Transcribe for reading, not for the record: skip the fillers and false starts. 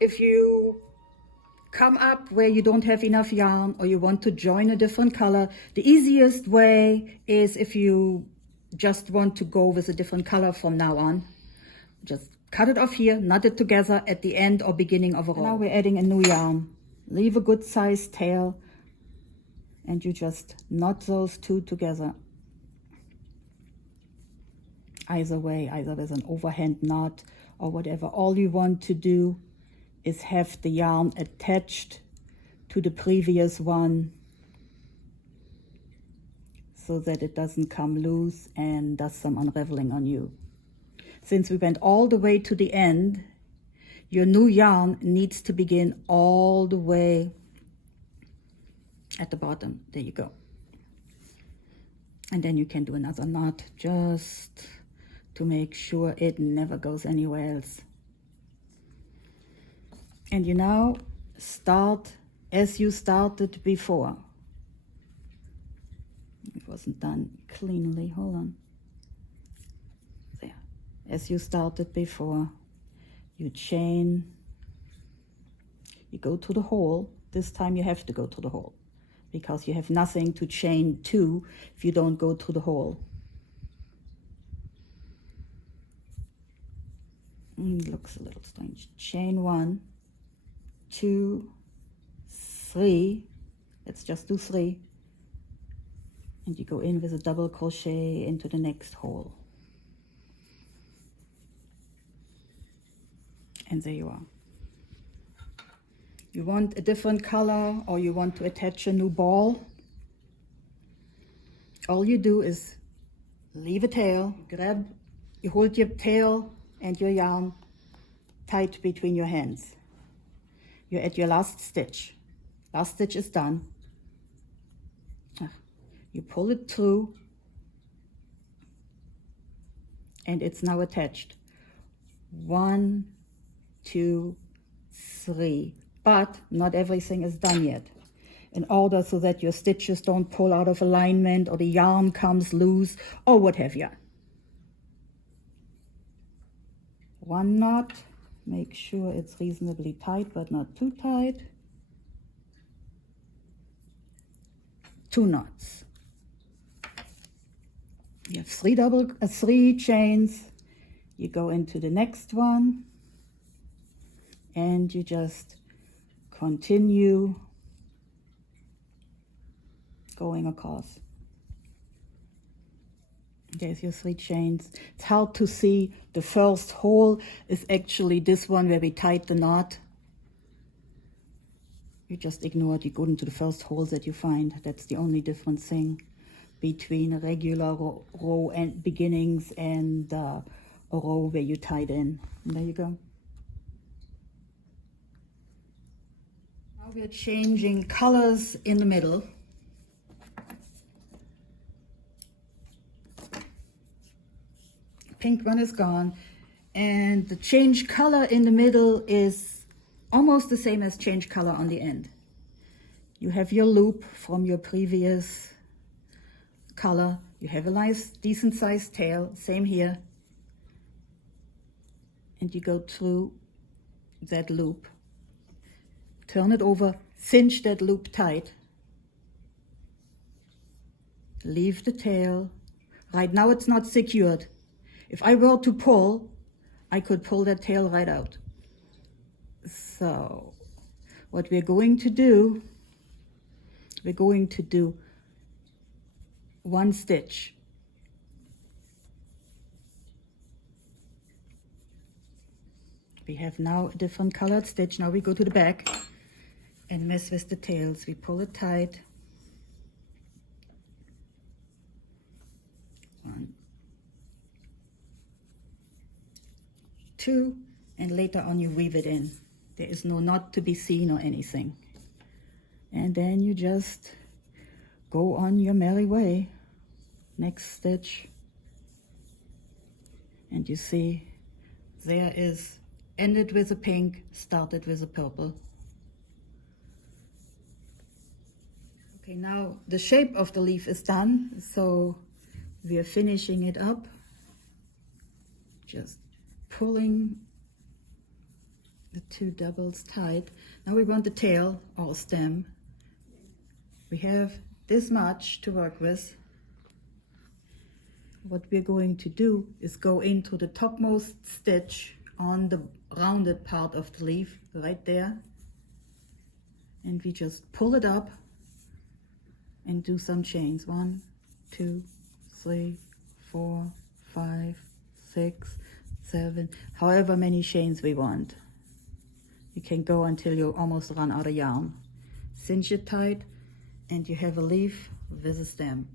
If you come up where you don't have enough yarn or you want to join a different color, the easiest way is if you just want to go with a different color from now on. Just cut it off here, knot it together at the end or beginning of a row. Now we're adding a new yarn. Leave a good sized tail and you just knot those two together. Either way, either with an overhand knot or whatever. All you want to do is have the yarn attached to the previous one so that it doesn't come loose and does some unraveling on you. Since we went all the way to the end, your new yarn needs to begin all the way at the bottom. There you go. And then you can do another knot just to make sure it never goes anywhere else. And you now start as you started before. It wasn't done cleanly, hold on. There, as you started before, you chain, you go to the hole. This time you have to go to the hole because you have nothing to chain to if you don't go to the hole. Looks a little strange. Chain 1, 2, 3. Let's just do 3. And you go in with a double crochet into the next hole. And there you are. You want a different color or you want to attach a new ball. All you do is leave a tail, you hold your tail and your yarn tight between your hands. You're at your last stitch. Last stitch is done. You pull it through and it's now attached. 1, 2, 3. But not everything is done yet. In order so that your stitches don't pull out of alignment or the yarn comes loose or what have you. 1 knot, make sure it's reasonably tight but not too tight. 2 knots. You have 3 chains. You go into the next one and you just continue going across. There's your 3 chains. It's hard to see. The first hole is actually this one where we tied the knot. You just ignore it. You go into the first hole that you find. That's the only different thing between a regular row and beginnings and a row where you tied in. And there you go. Now we're changing colors in the middle. Pink one is gone, and the change color in the middle is almost the same as change color on the end. You have your loop from your previous color. You have a nice decent sized tail, same here, and you go through that loop, turn it over, cinch that loop tight, leave the tail. Right now it's not secured. If I were to pull, I could pull that tail right out. So what we're going to do 1 stitch. We have now a different colored stitch. Now we go to the back and mess with the tails. We pull it tight. 1, 2, and later on you weave it in. There is no knot to be seen or anything. And then you just go on your merry way. Next stitch. And you see there is ended with a pink, started with a purple. Okay, now the shape of the leaf is done, so we are finishing it up. Just pulling the 2 doubles tied. Now we want the tail or stem. We have this much to work with. What we're going to do is go into the topmost stitch on the rounded part of the leaf right there, and we just pull it up and do some chains. 1, 2, 3, 4, 5, 6, 7, however many chains we want. You can go until you almost run out of yarn. Cinch it tight and you have a leaf with a stem.